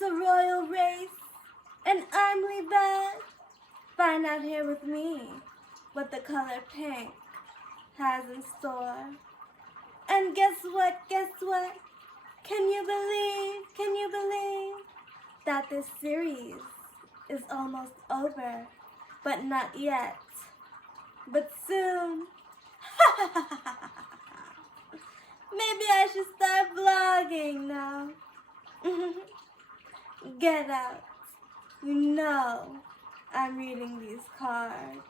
It's a royal race, and I'm LìB.å.d. Find out here with me what the color pink has in store. And guess what? Can you believe that this series is almost over? But not yet. But soon. Maybe I should start vlogging now. Get out. You know I'm reading these cards.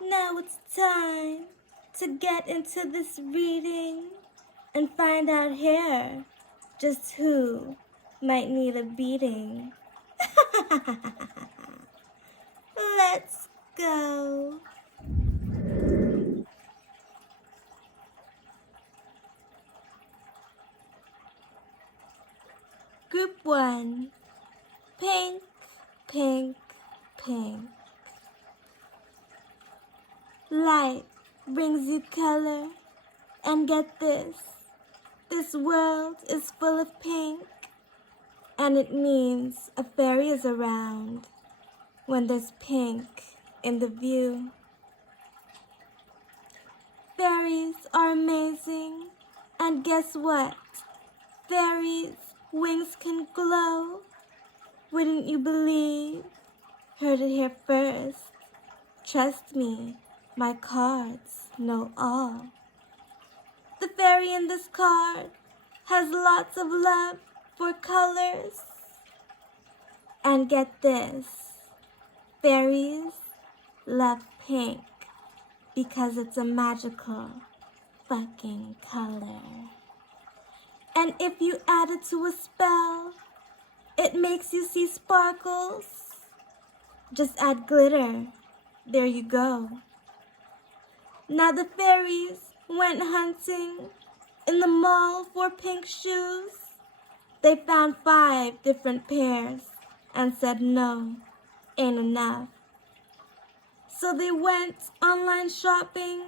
Now it's time to get into this reading and find out here just who might need a beating. Let's go. Group 1. Pink, pink, pink. Light brings you color, and get this world is full of pink, and it means a fairy is around when there's pink in the view. Fairies are amazing, and guess what? Fairies' wings can glow. Wouldn't you believe? Heard it here first. Trust me, my cards know all. The fairy in this card has lots of love for colors. And get this, fairies love pink because it's a magical fucking color. And if you add it to a spell, it makes you see sparkles. Just add glitter. There you go. Now the fairies went hunting in the mall for pink shoes. They found 5 different pairs and said no, ain't enough. So they went online shopping,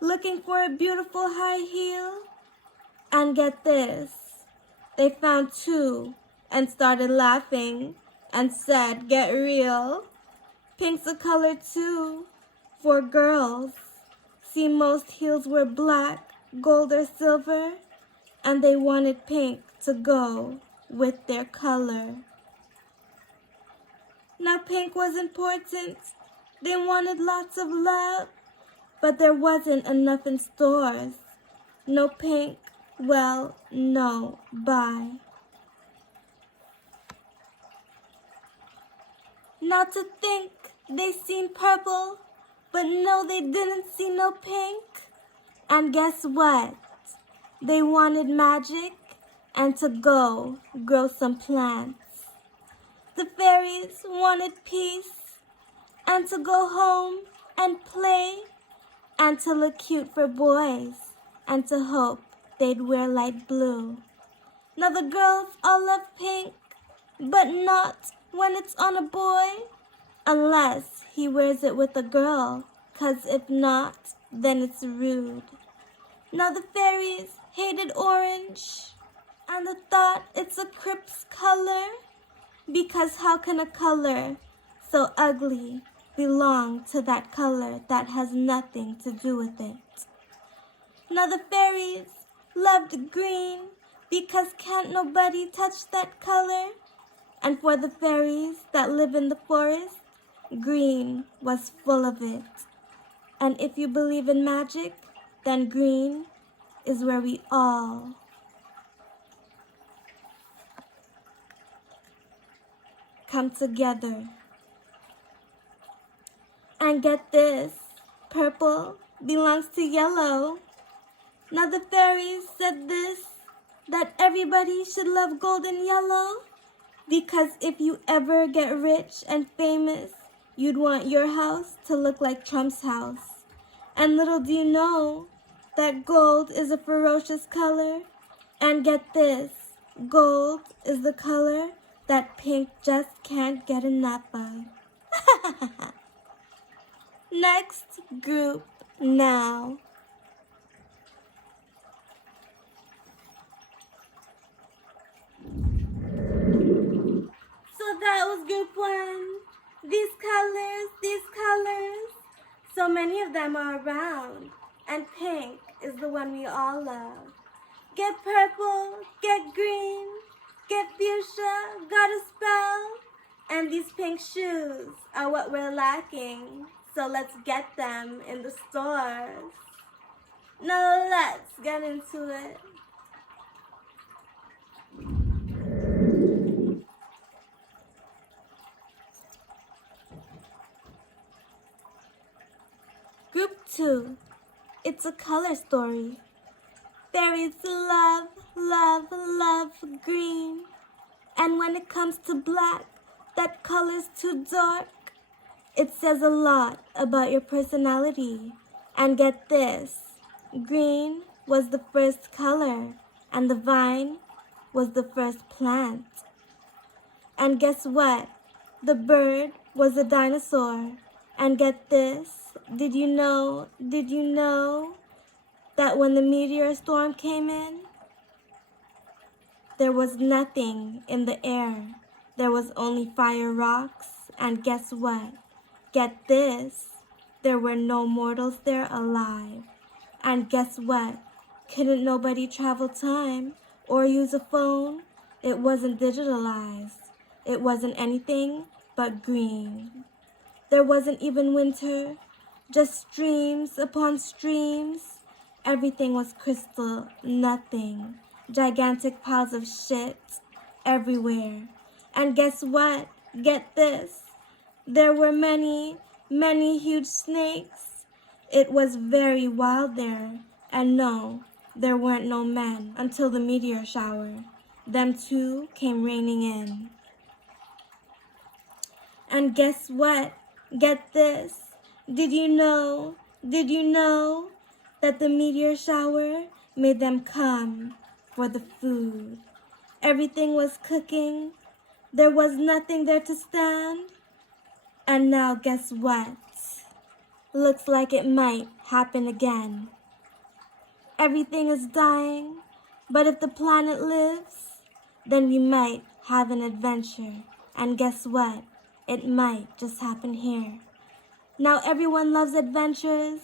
looking for a beautiful high heel. And get this, they found 2 and started laughing and said, get real. Pink's a color too for girls. See, most heels were black, gold, or silver, and they wanted pink to go with their color. Now pink was important. They wanted lots of love, but there wasn't enough in stores. No pink, well, no, bye. Now to think they seen purple, but no, they didn't see no pink. And guess what? They wanted magic and to go grow some plants. The fairies wanted peace and to go home and play and to look cute for boys and to hope they'd wear light blue. Now the girls all love pink, but not when it's on a boy, unless he wears it with a girl, 'cause if not, then it's rude. Now the fairies hated orange, and the thought it's a Crips color, because how can a color so ugly belong to that color that has nothing to do with it? Now the fairies loved green, because can't nobody touch that color, and for the fairies that live in the forest, green was full of it. And if you believe in magic, then green is where we all come together. And get this, purple belongs to yellow. Now the fairies said this, that everybody should love gold and yellow, because if you ever get rich and famous, you'd want your house to look like Trump's house. And little do you know that gold is a ferocious color. And get this, gold is the color that pink just can't get enough of. Next group now. So that was group 1. These colors. So many of them are around. And pink is the one we all love. Get purple, get green, get fuchsia, got a spell. And these pink shoes are what we're lacking. So let's get them in the stores. Now let's get into it. Group 2. It's a color story. Fairies love, love, love green. And when it comes to black, that color's too dark. It says a lot about your personality. And get this, green was the first color, and the vine was the first plant. And guess what? The bird was a dinosaur. And get this, did you know that when the meteor storm came in, there was nothing in the air. There was only fire rocks, and guess what? Get this, there were no mortals there alive. And guess what? Couldn't nobody travel time or use a phone? It wasn't digitalized. It wasn't anything but green. There wasn't even winter, just streams upon streams. Everything was crystal, nothing. Gigantic piles of shit everywhere. And guess what? Get this. There were many, many huge snakes. It was very wild there. And no, there weren't no men until the meteor shower. Them two came raining in. And guess what? Get this. Did you know that the meteor shower made them come for the food? Everything was cooking. There was nothing there to stand. And now guess what? Looks like it might happen again. Everything is dying, but if the planet lives, then we might have an adventure. And guess what? It might just happen here. Now everyone loves adventures,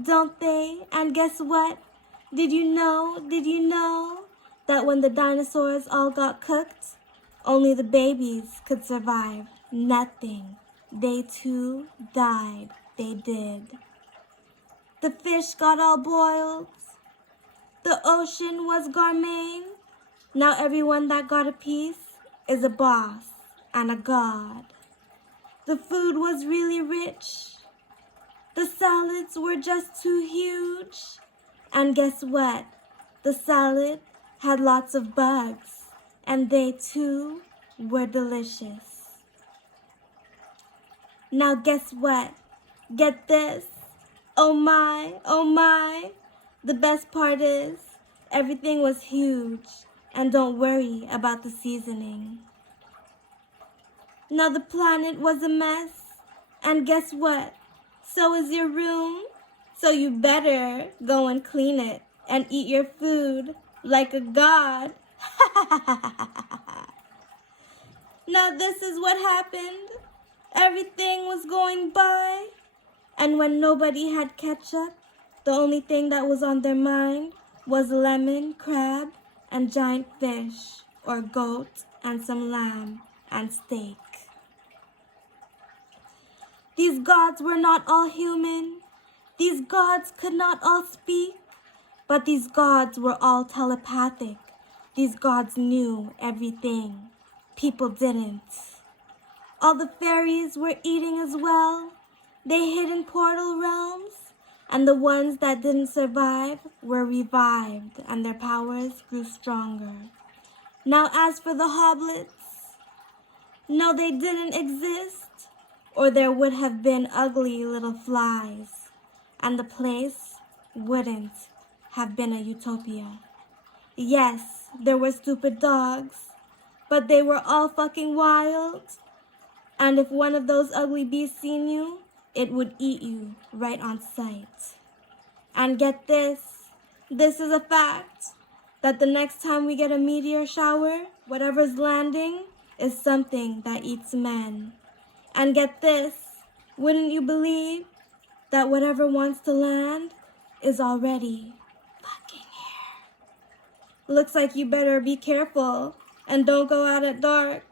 don't they? And guess what? Did you know that when the dinosaurs all got cooked, only the babies could survive? Nothing. They too died. They did. The fish got all boiled. The ocean was gourmet. Now everyone that got a piece is a boss and a god. The food was really rich. The salads were just too huge. And guess what? The salad had lots of bugs, and they too were delicious. Now guess what? Get this. Oh my. The best part is everything was huge, and don't worry about the seasoning. Now the planet was a mess, and guess what? So is your room. So you better go and clean it and eat your food like a god. Now this is what happened. Everything was going by, and when nobody had ketchup, the only thing that was on their mind was lemon, crab, and giant fish, or goat, and some lamb, and steak. These gods were not all human. These gods could not all speak, but these gods were all telepathic. These gods knew everything. People didn't. All the fairies were eating as well. They hid in portal realms, and the ones that didn't survive were revived, and their powers grew stronger. Now as for the hoblets, no, they didn't exist, or there would have been ugly little flies, and the place wouldn't have been a utopia. Yes, there were stupid dogs, but they were all fucking wild. And if one of those ugly beasts seen you, it would eat you right on sight. And get this is a fact, that the next time we get a meteor shower, whatever's landing is something that eats men. And get this, wouldn't you believe that whatever wants to land is already fucking here? Looks like you better be careful and don't go out at dark,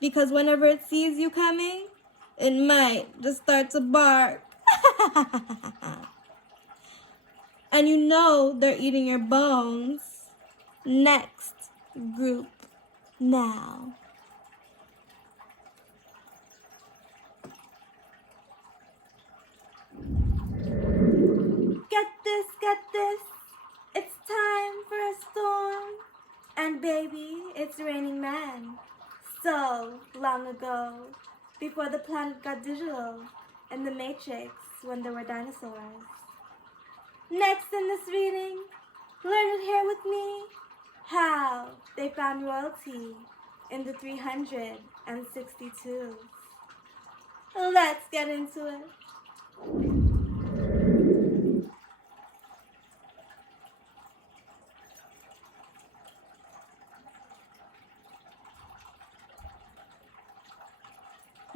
because whenever it sees you coming, it might just start to bark. And you know they're eating your bones. Next group now. Get this, it's time for a storm. And baby, it's raining men. So long ago, before the planet got digital, in the Matrix, when there were dinosaurs. Next in this reading, learn it here with me, how they found royalty in the 362. Let's get into it.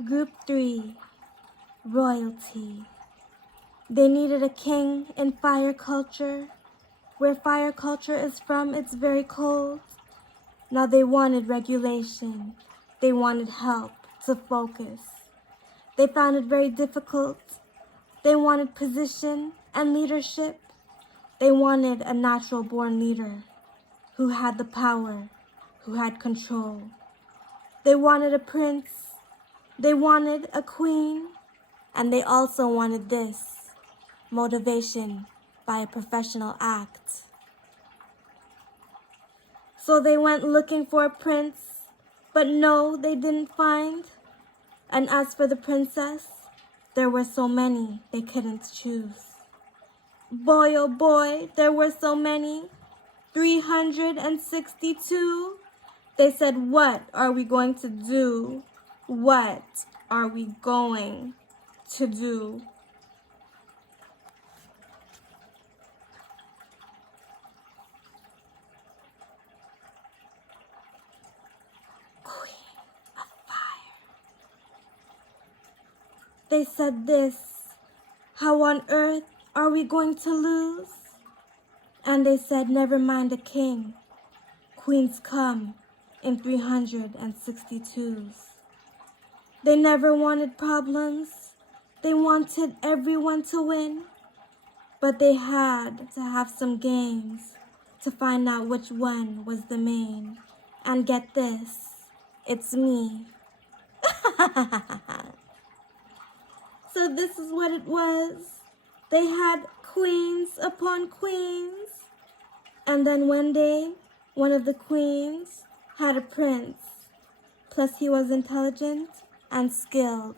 Group 3, Royalty. They needed a king in fire culture. Where fire culture is from, it's very cold. Now they wanted regulation. They wanted help to focus. They found it very difficult. They wanted position and leadership. They wanted a natural-born leader who had the power, who had control. They wanted a prince. They wanted a queen. And they also wanted this, motivation by a professional act. So they went looking for a prince, but no, they didn't find. And as for the princess, there were so many they couldn't choose. Boy, oh boy, there were so many, 362. They said, what are we going to do? What are we going to do? Queen of Fire. They said this, how on earth are we going to lose? And they said, never mind a king. Queens come in 362s. They never wanted problems. They wanted everyone to win. But they had to have some games to find out which one was the main. And get this, it's me. So this is what it was. They had queens upon queens. And then one day, one of the queens had a prince. Plus he was intelligent and skilled.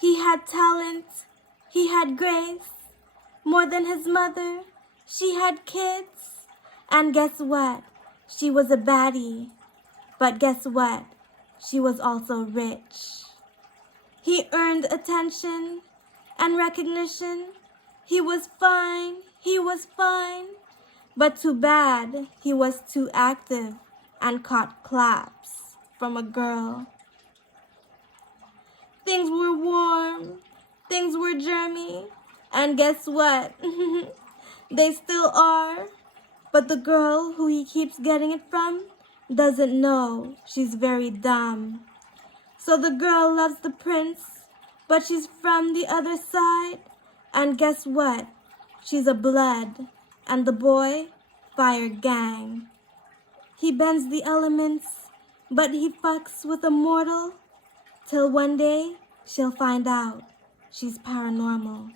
He had talent. He had grace. More than his mother, she had kids. And guess what? She was a baddie. But guess what? She was also rich. He earned attention and recognition. He was fine. He was fine. But too bad he was too active and caught claps from a girl. Things were warm. Things were germy. And guess what? They still are. But the girl who he keeps getting it from doesn't know she's very dumb. So the girl loves the prince, but she's from the other side. And guess what? She's a blood. And the boy, fire gang. He bends the elements, but he fucks with a mortal. Till one day, she'll find out she's paranormal.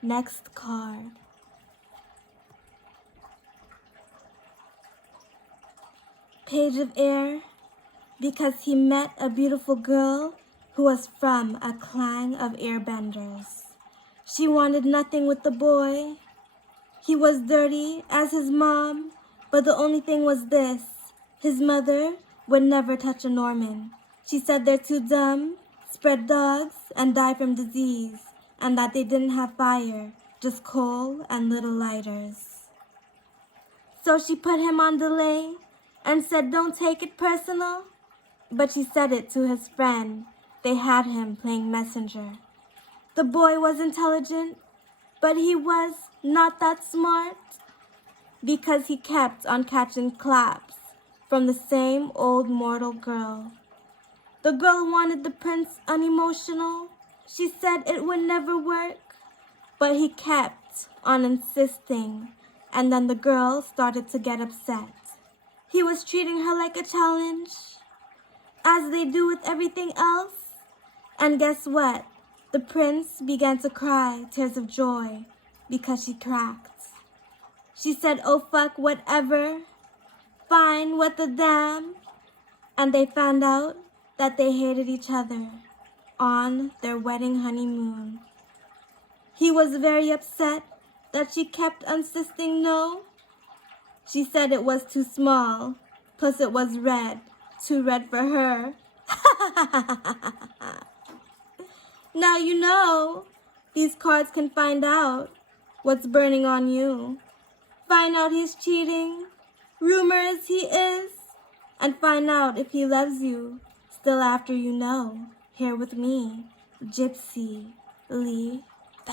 Next card. Page of Air, because he met a beautiful girl who was from a clan of airbenders. She wanted nothing with the boy. He was dirty as his mom, but the only thing was this. His mother would never touch a Norman. She said they're too dumb, spread dogs and die from disease, and that they didn't have fire, just coal and little lighters. So she put him on delay and said, "Don't take it personal." But she said it to his friend. They had him playing messenger. The boy was intelligent, but he was not that smart, because he kept on catching claps from the same old mortal girl. The girl wanted the prince unemotional. She said it would never work, but he kept on insisting, and then the girl started to get upset. He was treating her like a challenge, as they do with everything else. And guess what? The prince began to cry tears of joy because she cracked. She said, "Oh fuck, whatever. Fine, what the damn?" And they found out that they hated each other on their wedding honeymoon. He was very upset that she kept insisting no. She said it was too small, plus it was red, too red for her. Now you know, these cards can find out what's burning on you. Find out he's cheating, rumor is he is, and find out if he loves you still after you know. Here with me, Gypsy, LìB.å.d.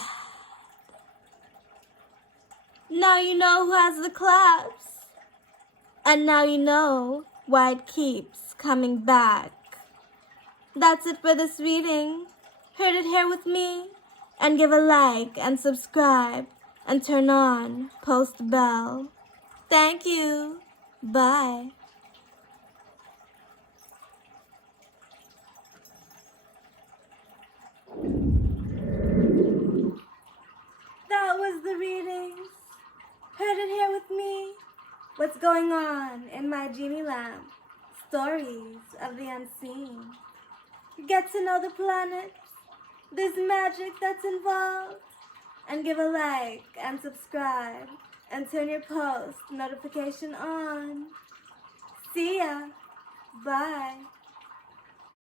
Now you know who has the claps, and now you know why it keeps coming back. That's it for this reading. Heard it here with me, and give a like and subscribe and turn on post bell. Thank you. Bye. That was the readings. Heard it here with me. What's going on in my genie lamp? Stories of the unseen. Get to know the planets. There's magic that's involved. And give a like and subscribe. And turn your post notification on. See ya. Bye.